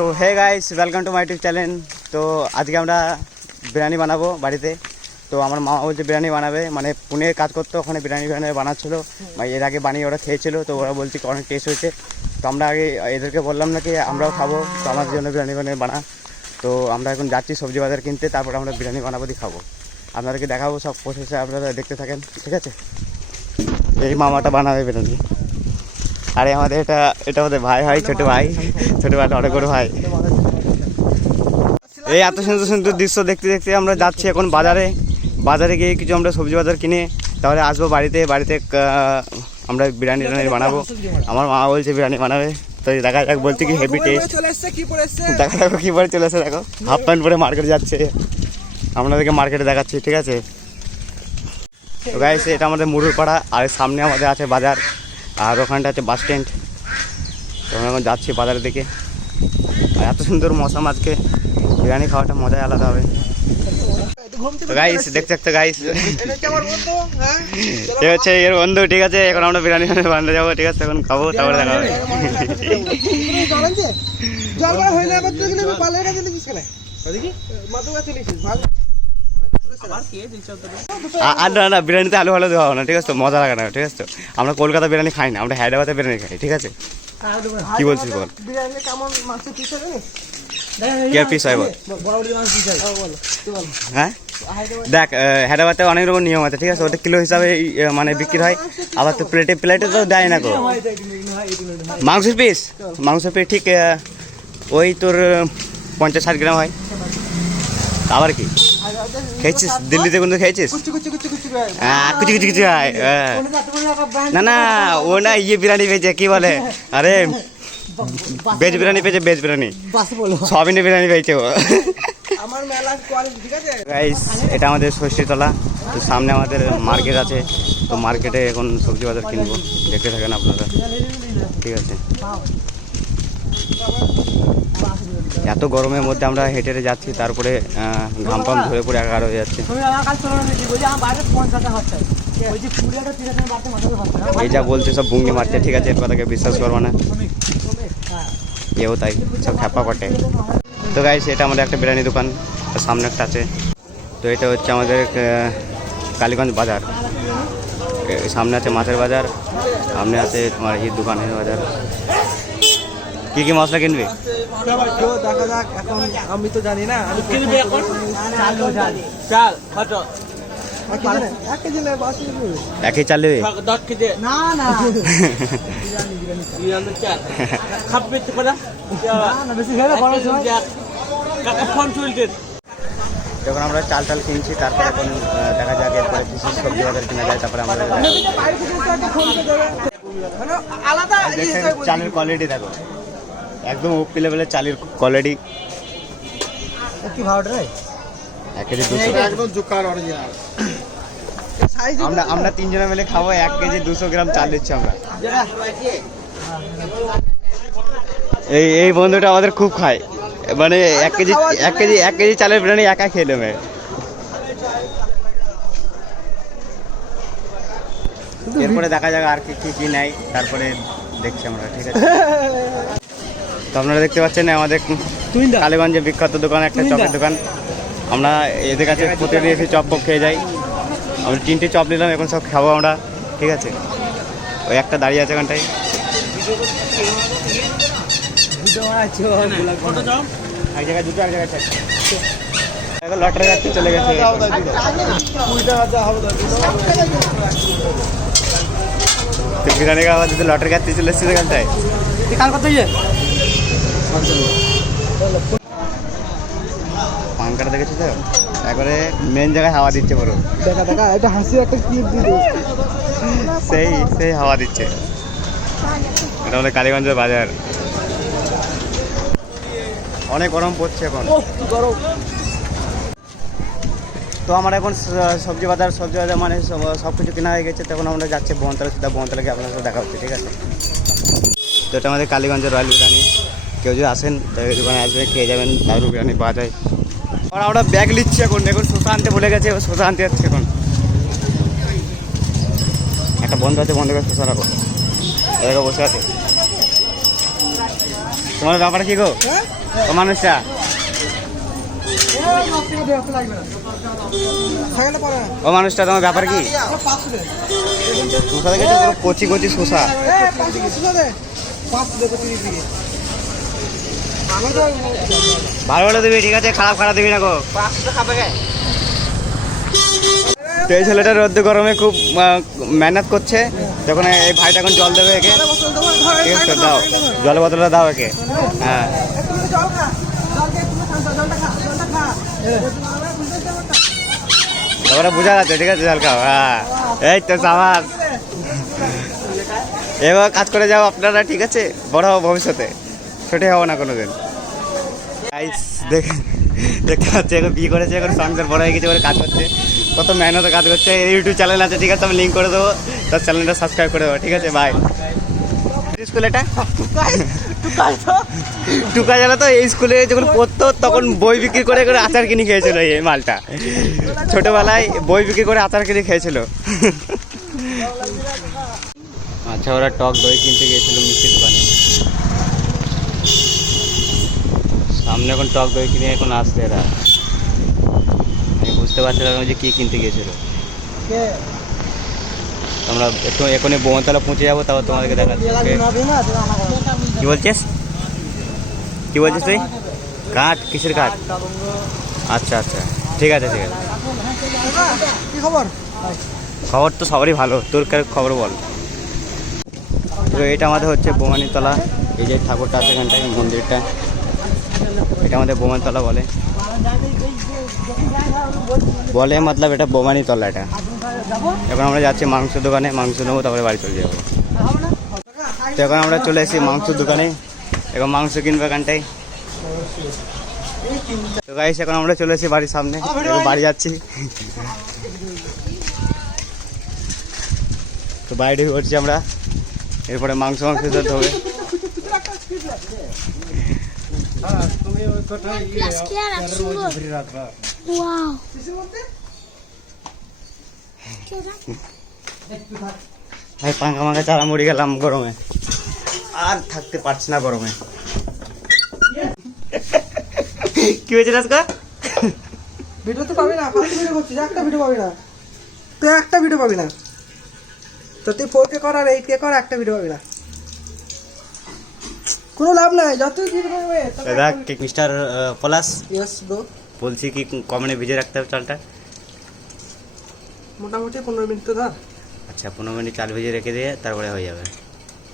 তো hey guys, welcome to my YouTube channel. তো আজকে আমরা বিরিয়ানি বানাবো বাড়িতে। তো আমার মামা বলছে বিরিয়ানি বানাবে, মানে পুনে কাজ করতো, ওখানে বিরিয়ানি বানাচ্ছিলো। এর আগে বানিয়ে ওরা খেয়েছিল, তো ওরা বলছে অনেক টেস্ট হয়েছে। তো আমরা আগে এদেরকে বললাম নাকি আমরাও খাবো, তো আমাদের জন্য বিরিয়ানি বানা। তো আমরা এখন যাচ্ছি সবজি বাজার কিনতে, তারপর আমরা বিরিয়ানি বানাবো দিয়ে খাবো। আপনাদেরকে দেখাবো সব প্রসেসে, আপনারা দেখতে থাকেন, ঠিক আছে। এই মামাটা বানাবে বিরিয়ানি। আরে আমাদের এটা আমাদের ভাই হয়, ছোটো ভাই অনেক বড় ভাই। এই এত সুন্দর সুন্দর দৃশ্য দেখতে দেখতে আমরা যাচ্ছি এখন বাজারে গিয়ে কিছু আমরা সবজি বাজার কিনে তাহলে আসবো বাড়িতে আমরা বিরিয়ানি বানাবো। আমার মা বলছে বিরিয়ানি বানাবে, তো দেখা যাক, বলছে কি হেভি টেস্ট। দেখা দেখো কী পরে চলে এসে, দেখো হাফ প্যান্ট পরে মার্কেটে যাচ্ছে, আপনাদেরকে মার্কেটে দেখাচ্ছি, ঠিক আছে। তো গাইস, এটা আমাদের মুরুরপাড়া, আর সামনে আমাদের আছে বাজার, আর ওখানটা আছে বাস স্ট্যান্ড। তো আমরা এখন যাচ্ছি বাজারের দিকে। আর এত সুন্দর মৌসুম, আজকে বিরিয়ানি খাওয়াটা মজাই আলাদা হবে। তো গাইস দেখতে দেখতে গাইস এ হচ্ছে এর বন্ধু, ঠিক আছে। এখন আমরা বিরিয়ানি বানাতে যাবো, ঠিক আছে। এখন খাবো, তারপরে দেখা হবে। আর না বিরিয়ানিতে আলু ভালো দেওয়া হবে না, ঠিক আছে, তো মজা লাগে না, ঠিক আছে। তো আমরা কলকাতা বিরিয়ানি খাই না, আমরা হায়দ্রাবাদে বিরিয়ানি খাই, ঠিক আছে। কি বলছিস বল, পিস হয় বল। হ্যাঁ দেখ, হায়দ্রাবাদে অনেক রকম নিয়ম আছে, ঠিক আছে। ওটা কিলো হিসাবে মানে বিক্রি হয়, আবার তো প্লেটে তো দেয় না গো। মাংসের পিস ঠিক ওই তোর 50-60 গ্রাম হয়। আবার কি খেয়েছিস দিল্লিতে, কোন খেয়েছিস? কুচি হয়। না ও না, ইয়ে বিরিয়ানি পেয়েছে, কি বলে, আরে ভেজ বিরিয়ানি পেয়েছে, ভেজ বিরিয়ানি, সয়াবিনের বিরিয়ানি পেয়েছে ও। গাইস, এটা আমাদের ষষ্ঠীতলা, তো সামনে আমাদের মার্কেট আছে, তো মার্কেটে এখন সবজি বাজার কিনবো, দেখতে থাকেন আপনারা, ঠিক আছে। এত গরমের মধ্যে আমরা হেঁটে যাচ্ছি, তারপরে ঘাম পাম ধরে পড়ে একাকার হয়ে যাচ্ছে। এই যা বলছে সব ভুঙ্গি মারছে, ঠিক আছে, এর কথাকে বিশ্বাস করবো না, এও তাই সব খ্যাপা কটে। তো গাইস, এটা আমাদের একটা বিরিয়ানি দোকান, সামনে একটা আছে। তো এটা হচ্ছে আমাদের কালীগঞ্জ বাজার, সামনে আছে মাছের বাজার, সামনে আছে তোমার এই দোকানের বাজার। কি কি মশলা কিনবে দেখা যাক, এখন আমি তো জানি না। একই চাল নেবে যখন আমরা চাল কিনছি, তারপরে এখন দেখা যাক এরপরে কিছু সবজি বাজার কিনা যায়, তারপরে আমরা চালের কোয়ালিটি দেখো, একদম ওপি লেভেলের চালের কোয়ালিটি। কি ভাও রে? 1 কেজি 200, একদম জোকার অরিজিনাল। আমরা 3 জনে মিলে খাবো, 1 কেজি 200 গ্রাম চাল দিচ্ছি আমরা। এই বন্ধুটা আমাদের খুব খায়, মানে 1 কেজি চালের বিরিয়ানি একা খেয়ে নেবে। এরপরে দেখা যাক আর কি নেয়, তারপরে দেখছি আমরা, ঠিক আছে। তো আপনারা দেখতে পাচ্ছেন আমাদের কালীগঞ্জে বিখ্যাত দোকান, একটা চপের দোকান। আমরা এদের কাছে প্রতিদিন এসে চপ খেয়ে যাই। আমরা 3টে চপ নিলাম, এখন সব খাবো আমরা, ঠিক আছে। ওই একটা দাঁড়িয়ে আছে ওখানটায়। এক জায়গায় দুটো, এক জায়গায় চারটে। লটারি কাটতে চলে গেছে। বিরিয়ানি খাওয়া দিতে লটারি কাটতে চলে এসেছে ওখানটায়। পাঙ্কাটা দেখেছি তো, একবারে মেন জায়গায় হাওয়া দিচ্ছে বড়। দেখা এটা হাসি একটা ক্লিপ দিল, সেই হাওয়া দিচ্ছে। এটা আমাদের কালীগঞ্জের বাজার। অনেক গরম পড়ছে এখন, তো আমরা এখন সবজি বাজার মানে সব কিছু কেনা হয়ে গেছে। তখন আমরা যাচ্ছি বহনতলা, সেটা বহনতলাকে আপনার সাথে দেখা হচ্ছে, ঠিক আছে। তো এটা আমাদের কালীগঞ্জের রয়্যাল বিরিয়ানি। কেউ যদি আসেন তাহলে দোকানে আসবে, খেয়ে যাবেন, দারুণ বিরিয়ানি পাওয়া যায়। আর আমরা ব্যাগ নিচ্ছি এখন শসা আনতে ভুলে গেছে, শসা আনতে যাচ্ছে এখন। একটা বন্ধু আছে, বন্ধুকে শসা রাখো, এলাকা বসে আছে। তোমার ব্যাপার কি গো হ্যাঁ ও মানুষটা? থাকলে পরে না ও মানুষটা তোমার ব্যাপার কি? শোষা দেখেছো পুরো কচি কচি শোষা। ভালো ভালো দিবি ঠিক আছে, খারাপ খারাপ দিবি না গো। তো এই ছেলেটা রোদ্দ গরমে খুব মেহনত করছে। যখন এই ভাইটা এখন জল দেবে একে, ঠিক আছে দাও জলের বোতলটা দাও একে। হ্যাঁ তারপরে বোঝা যাচ্ছে ঠিক আছে, জল খাও। হ্যাঁ এই তো সাবাস, এবার কাজ করে যাও আপনারা, ঠিক আছে? বড় হবো ভবিষ্যতে, ছোটে হবো না কোনোদিন। দেখতে পাচ্ছি এখন বিয়ে করেছে, এখন সংসার বড় হয়ে গেছে, এবার কাজ করছে, কত মেহনতে কাজ করছে। ইউটিউব চ্যানেল আছে, ঠিক আছে? আমি লিঙ্ক করে দেবো, তার চ্যানেলটা সাবস্ক্রাইব করে দেবো, ঠিক আছে? বাই। স্কুল এটা টুকা জানা তো, এই স্কুলে যখন পড়তো তখন বই বিক্রি করে করে আচার কিনে খেয়েছিল এই মালটা। ছোটবেলায় বই বিক্রি করে আচার কিনে খেয়েছিল। আচ্ছা, ওরা টক দই কিনতে গিয়েছিল মিষ্টির দোকানে। সামনে এখন টক দই কিনে এখন আসছে এরা। আমি বুঝতে পারছিলাম যে কী কিনতে গিয়েছিল। আমরা একটু এখনই বোমতলা পৌঁছে যাবো, তারপর তোমাদেরকে দেখাচ্ছি। কি বলছিস, কি বলছিস তুই? কাঠ? কিসের কাঠ? আচ্ছা আচ্ছা, ঠিক আছে ঠিক আছে। কি খবর? খবর তো সবারই ভালো, তোর খবর বল। তো এটা আমাদের হচ্ছে বোমানিতলা। এই যে ঠাকুরটা আছে এখানটায়, মন্দিরটা, এটা আমাদের বোমানিতলা বলে। বলে মতলব এটা বোমানিতলা। এটা এখন আমরা যাচ্ছি মাংস দোকানে, মাংস নেবো, তারপরে বাড়ি চলে যাবো। তো এখন আমরা চলে এসেছি মাংসের দোকানে, এখন মাংস কিনবো এখানটায়। তো গাইস এখন আমরা চলে এসেছি বাড়ির সামনে, এখন বাড়ি যাচ্ছি। তো বাইরে করছি আমরা, এরপরে মাংস ধরতে হবে। ভাই পাঙ্খা মাঙ্খা চালা মরে গেলাম গরমে, আর থাকতে পারছি না গরমে। কি হয়েছে রাজকা? ভিডিও তো পাবি না, ফালতু ভিডিও করছিস, একটা ভিডিও পাবি না তুই, একটা ভিডিও পাবি না তো। তুই 4K কর আর 8K কর, একটা ভিডিও পাবি না, কোনো লাভ নাই। যতই ভিডিও পাবে দাদা মিস্টার পলাশ, ইয়েস ব্রো, বলছি কি কমনে ভিজে রাখতে হবে চালটা? মোটামুটি 15 মিনিট তো ধর। আচ্ছা 15 মিনিট চাল ভিজে রেখে দিয়ে তারপরে হয়ে যাবে।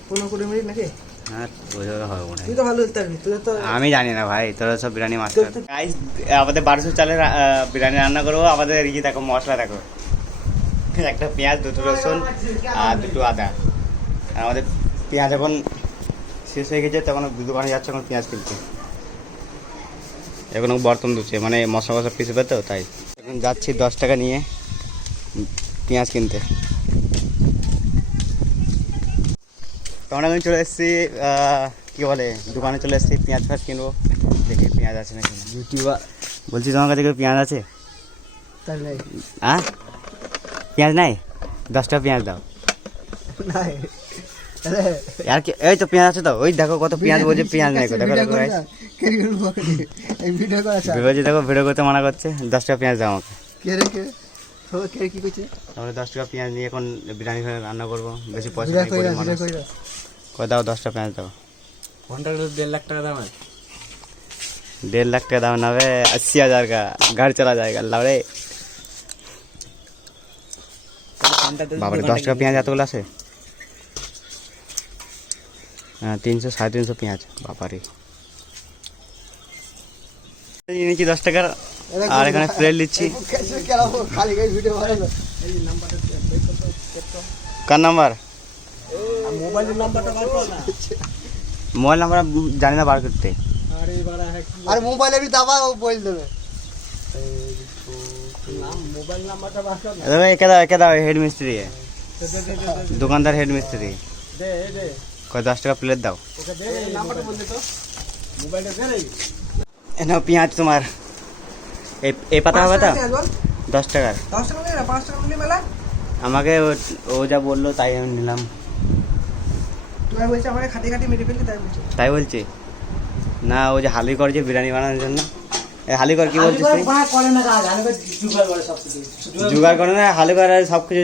15-20 মিনিট নাকি? হ্যাঁ ওইভাবে হবে মনে হয়। তুই তো ভালো বলতে পারবি, তুই তো। আমি জানি না ভাই, তোরা সব বিরিয়ানি মাস্টার। গাইস আমাদের 1200 চালের বিরিয়ানি রান্না করবো। আমাদের কি দেখো মশলা দেখো, একটা পেঁয়াজ, দুটো রসুন আর দুটো আদা। আর আমাদের পেঁয়াজ এখন শেষ হয়ে গেছে, তখন দোকানে যাচ্ছে এখন পেঁয়াজ কিনতে। এখন বর্তন ধুচ্ছে, মানে মশলা মশলা পিসবে তো, তাই এখন যাচ্ছি 10 টাকা নিয়ে পেঁয়াজ কিনতে। তো আমরা এখন চলে এসেছি কী বলে দোকানে চলে এসেছি, পেঁয়াজ ফেঁয়াজ কিনবো। দেখি পেঁয়াজ আছে নাকি। ইউটিউবার বলছি, তোমার কাছে পেঁয়াজ আছে? তাই নাই, হ্যাঁ পেঁয়াজ নাই? 10 টাকা পেঁয়াজ দাও। নাই আর কি, এই তো পেঁয়াজ আছে তো, ওই দেখো কত পেঁয়াজ, বলছে পেঁয়াজ নেই। দেখো দেখো guys, এই ভিডিও করা আছে, ভেবেছি দেখো ভিডিও করতে মানা করছে। 10 টাকা পেঁয়াজ দাও আমাকে। কে রে কে সবাই কে কি কইছে? তাহলে 10 টাকা পেঁয়াজ নিয়ে এখন বিরিয়ানি রান্না করবো। বেশি পয়সা ভিডিও নেই, কইরা, গরিব মানুষ। ভিডিও কইরা কয় দাও, 10 টাকা পেঁয়াজ দাও। কন্ট্রাক্টর 1.5 লাখ টাকা দাম আছে। 1.5 লাখ টাকা দাম না হবে, 80,000 का घर चला जाएगा लड़े। বাবারে 10 টাকা পেঁয়াজ এতগুলো আছে? হ্যাঁ 300 350 পেঁয়াজ, বাবারে। নিচ্ছি 10 টাকার, আর এখানে প্লেট নিচ্ছি। খালি গাই ভিডিও বানালো। কার নাম্বার? মোবাইলের নাম্বারটা বার কর না। মোবাইল নাম্বার জানি না বার করতে। আরে বাড়া হ্যাঁ, আরে মোবাইলে भी দাবা ও বল দেবে। নাম মোবাইল নাম্বারটা বার কর না। अरे एके दाओ हेड मिस्त्री है, दुकानदार हेड मिस्त्री। দে দে कोई 10 টাকা প্লেট দাও। ওকে দে, নাম্বারটা বল দে তো, মোবাইলটা দে রে। এনাও পেঁয়াজ তোমার। এই পাতা হবে তো 10 টাকার। 10 টাকা নিয়ে না, 5 টাকা নিয়ে মেলা। আমাকে ও যা বললো তাই আমি নিলাম। তুই বলছিস আমাকে খাটি খাটি মেরে ফেললি, তাই বলছিস? তাই বলছি না ও যে হালিকর যে বিরিয়ানি বানানোর জন্য এই হালিকর কি বলছিস তুই? করে না কাজ, হালুয়া জোগাড় করে সব কিছু। জোগাড় করে না, হালিকর আর সব কিছু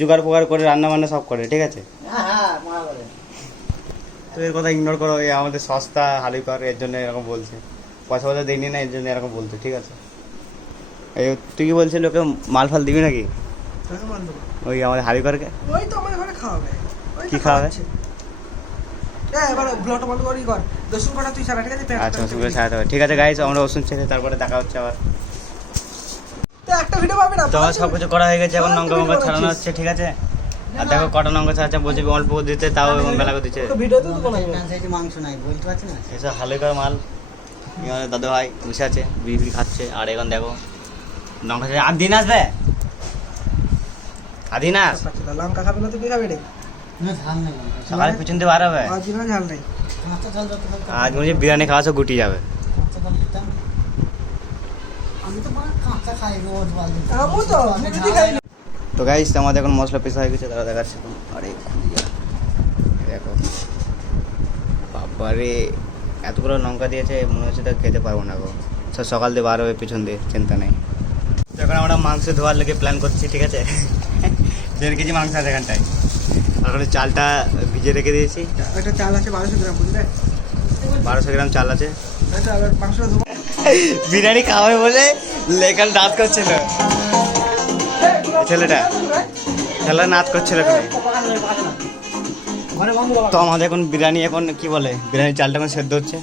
জোগাড় ফোগাড় করে রান্না বান্না সব করে, ঠিক আছে? হ্যাঁ হ্যাঁ, মা বলে। তো এর কথা ইগনোর করো, এই আমাদের সস্তা হালিকর এর জন্য এরকম বলছে, পয়সা পয়সা দিইনি না এর জন্য এরকম বলছে, ঠিক আছে? এই তুই কি বলছিস ওকে মাল ফাল দিবি নাকি কাকে মান দেবো? ওই আমাদের হালিকরকে? ওই তো আমার ঘরে খাওয়াবে। ওই কি তো খাওয়াবে? খাওয়াচ্ছে। এবার ব্লট বন্ধ করি কর। দর্শন করা তুই সারা, ঠিক আছে? আচ্ছা ওষুধ করে সারাতে হবে, ঠিক আছে গাইস, আমরা ওষুধ ছেড়ে তারপরে দেখা হচ্ছে আবার। তো একটা ভিডিও পাবি না? তো আমার সব কিছু করা হয়ে গেছে, এখন তো লঙ্কা video মঙ্কা ছাড়ানো বানাচ্ছিস। হচ্ছে, ঠিক আছে? আর দেখো কটা লঙ্কা ছাড়াচ্ছে, বলছি অল্প করে দিতে, তাও মেলা করে দিচ্ছে। তো ভিডিওতে তো কোনো ফ্রাঞ্চাইজি মাংস নাই, বলতে পারছি না। এসব হালিকর মাল। আমাদের দাদু ভাই বসে আছে, বিড়ি খাচ্ছে, আর এখন দেখো লঙ্কা ছাড়া। আর দিন আসবে, আদিন আস, লঙ্কা খাবে না তো কি খাবে রে? না, ঝাল নেই। সকালে পিছন দিয়ে বার হবে। আজ না ঝাল নাই। কাঁচা ঝাল যত খাই আজ মনে হচ্ছে বিরিয়ানি খাওয়া সব গুটি যাবে। কাঁচা ঝাল খেতাম। আমি তো মানে কাঁচা খাই রোজ বালতি। আমু তো যদি খাই না। তো গাইস আমাদের এখন মশলা পেশা হয়ে গেছে, তারা দেখাচ্ছে তো। আরে দেখো বাবারে, এতগুলো লঙ্কা দিয়েছে, মনে হচ্ছে তো খেতে পারবো না গো। সব সকাল দিয়ে বার হবে পিছন দিয়ে, চিন্তা নেই। তো এখন আমরা মাংস ধোয়ার লেগে প্ল্যান করছি, ঠিক আছে? 1.5 কেজি মাংস আছে এখানটায়, আর ওখানে চালটা ভিজে রেখে দিয়েছি। একটা চাল আছে 1200 গ্রাম, বুঝলে? 1200 গ্রাম চাল আছে। আচ্ছা, আবার মাংসটা ধোবো। বিরিয়ানি খাওয়াবে বলে লেখান নাচ করছিল ছেলেটা, ছেলেটা নাচ করছিল এখানে। ঘরে বন্ধু বাবা। তো আমাদের এখন বিরিয়ানি, এখন কি বলে, বিরিয়ানির চালটা এখন সেদ্ধ হচ্ছে।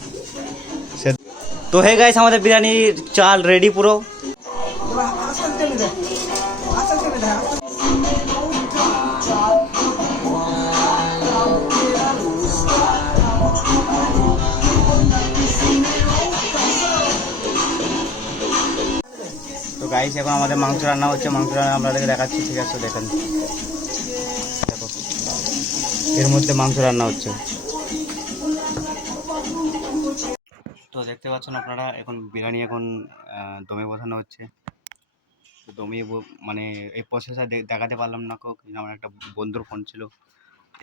তো হে গাইস, আমাদের বিরিয়ানির চাল রেডি পুরো। এবার আস্তে আস্তে টেনে দে। আস্তে আস্তে টেনে দে, আস্তে আস্তে। তো গাইস এখন আমাদের মাংস রান্না হচ্ছে, মাংস রান্না আপনাদেরকে দেখাচ্ছি, ঠিক আছে? দেখেন, দেখো এর মধ্যে মাংস রান্না হচ্ছে। তো দেখতে পাচ্ছেন আপনারা, এখন বিরিয়ানি এখন দমে বসানো হচ্ছে। তো দমে মানে এই প্রসেসটা দেখাতে পারলাম না কো, কিন্তু আমার একটা বন্ধুর ফোন ছিল,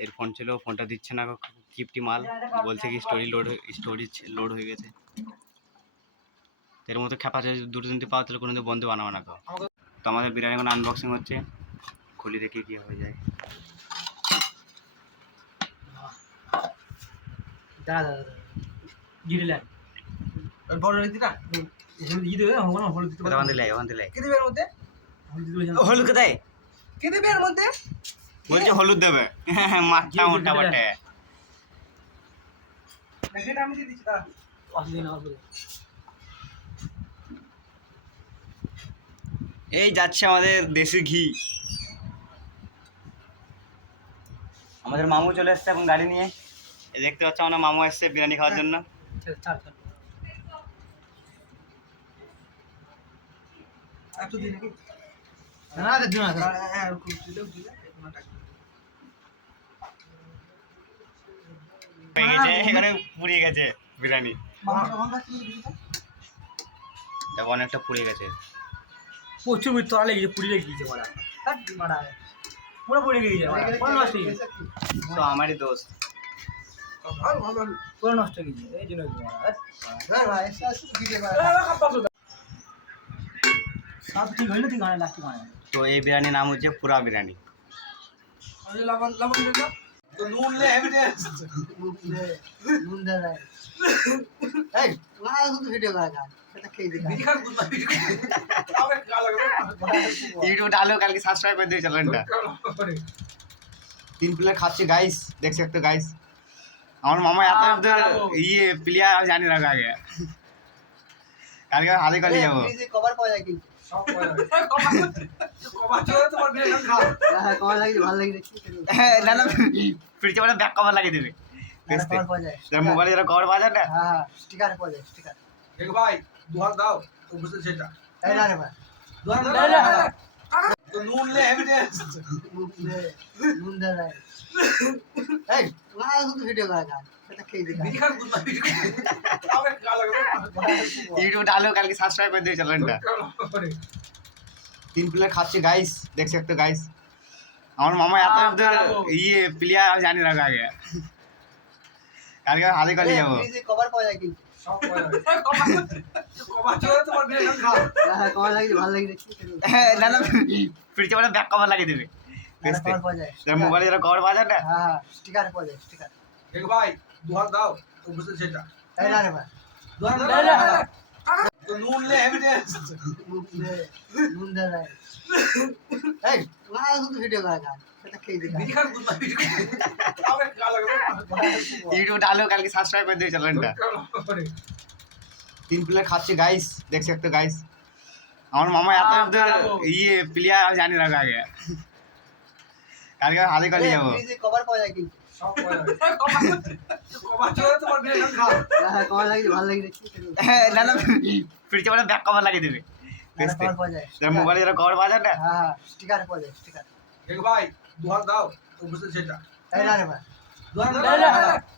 এর ফোন ছিল, ফোনটা দিচ্ছে না, কিপটি মাল, বলছে কি স্টোরেজ লোড হয়ে গেছে। এর মতো খ্যাপা যদি 2-3 পাওয়া তাহলে কোনোদিন বন্ধু বানাবো না। তো আমাদের বিরিয়ানি এখন আনবক্সিং হচ্ছে, খুলি দেখি কি হয়ে যায়। দাঁড়া দাঁড়া দাঁড়া। জিরে লাগ। আর বড় রেখে দিটা। হলুদ দিয়ে দেবে, হবো না হলুদ দিতে পারবো। ওখান থেকে কে দিবে এর মধ্যে? হলুদ দিতে পারবো। হলুদ কোথায়? কে দিবে এর মধ্যে? বলছে হলুদ দেবে। মাঠটা মোটা বটে। দেখেটা আমি দিয়ে দিচ্ছি, দাঁড়া। অসুবিধা না, অসুবিধা। এই যাচ্ছে আমাদের দেশি ঘি। আমাদের মামু চলে এসছে এখন গাড়ি নিয়ে, এই দেখতে পাচ্ছ আমরা মামু এসছে বিরিয়ানি খাওয়ার জন্য। ছাড় ছাড়। একটু দিয়ে নাকি? না না, দিও না। হ্যাঁ, আর একটু দিলেও দিলে, একটু না টাকা। হয়ে গেছে, এখানে পুড়িয়ে গেছে বিরিয়ানি, মাংসটা কি দিতে? দেখো অনেকটা পুড়িয়ে গেছে। প্রচুর তলা লেগে গেছে, পুড়ি লেগে গেছে মারা। হাট মারা। পুরো পুড়ে গেছে মারা। পুরো নষ্ট হয়ে গেছে। তো আমারই দোষ। ভালো ভালো। পুরো নষ্ট হয়ে গেছে, এই জন্য হয়েছে মারা। হ্যাঁ ভাই, এসে আসি ভিডিও করা। সব ঠিক হইলো, তুই গানে লাস্টে গানে। তো এই বিরিয়ানির নাম হচ্ছে পুরা বিরিয়ানি। আমি লবণ লবণ দিল। তো নুন লে এভিডেন্স। নুন দে রে। এই, তোমরা শুধু ভিডিও করা গান। সেটা খেয়ে দিই। ভিডিও কর গুড ভিডিও। আবে গাল লাগবে। ইউটিউব ডালো, কালকে সাবস্ক্রাইব করে দিও চ্যানেলটা। 3 প্লেট খাচ্ছে গাইস, দেখছো একটু গাইস। আমার মামা এত প্লেয়ার আমি জানি না আগে। কালকে হাতে কালি যাবো। ফ্রিজে কভার পাওয়া যায় কিন্তু। সব কমা চলে তোমার ভিডিও খাও। হ্যাঁ, কভার লাগিয়ে ভালো লাগে দেখতে। না না, ফ্রিজে মানে ব্যাক কভার লাগিয়ে দেবে। কভার পাওয়া যায়। তোর মোবাইলে যেটা কভার বাজার না। হ্যাঁ, স্টিকার পাওয়া যায়, স্টিকার। দেখো ভাই, দুহাত দাও। তো বুঝতে সেটা। তাই না রে ভাই? দুহাত দাও। তো নুন লে এভিডেন্স। নুন দে রে। এই, তোমরা শুধু ভিডিও করা গান। সেটা খেয়ে দিই। ভিডিও কর গুড ভিডিও। আবে গাল লাগবে। ইউটিউব ডালো, কালকে সাবস্ক্রাইব করে দিও চ্যানেলটা। 3 প্লেট খাচ্ছে গাইস, দেখছো একটু গাইস। আমার মামা এত প্লেয়ার আমি জানি না আগে। কালকে হাতে কালি যাবো। ফ্রিজে কভার পাওয়া যায় কিন্তু। সব পাওয়া যাবে কমা চলে তোমার বিয়ে খাও হ্যাঁ কমার লাগছে ভালো লাগছে না না ফ্রিজে মানে ব্যাক কভার লাগিয়ে দেবে কমার পাওয়া যায় মোবাইলে যারা কভার বাজার না হ্যাঁ স্টিকার পাওয়া যায় স্টিকার দেখ ভাই দুহাত দাও তো বুঝতে সেটা তাই না রে ভাই দুহাত দাও তো নুন লে এভিডেন্স নুন দে ভাই এই তোমার শুধু ভিডিও করা কাজ এটা খেয়ে দিই বিড়ি খান গুড বিড়ি খাবে কালো ইউটিউব ডালো কালকে সাবস্ক্রাইব করে দিও চ্যানেলটা তিন প্লেয়ার খাচ্ছে গাইস দেখছি একটা গাইস আমার মামা এত ইয়ে প্লেয়ার আমি জানি না আগে কালকে হাতে কালি যাবো ফ্রিজে কভার পাওয়া যায় কিন্তু সব পাওয়া যাবে কমা চলে তোমার বিয়ে খাও হ্যাঁ কমার লাগছে ভালো লাগছে না না ফ্রিজে মানে ব্যাক কভার লাগিয়ে দেবে কমার পাওয়া যায় যারা মোবাইলে যারা কভার বাজার না হ্যাঁ স্টিকার পাওয়া যায় স্টিকার দেখ ভাই দুহাত দাও তো বুঝতে সেটা তাই না রে ভাই দুহাত দাও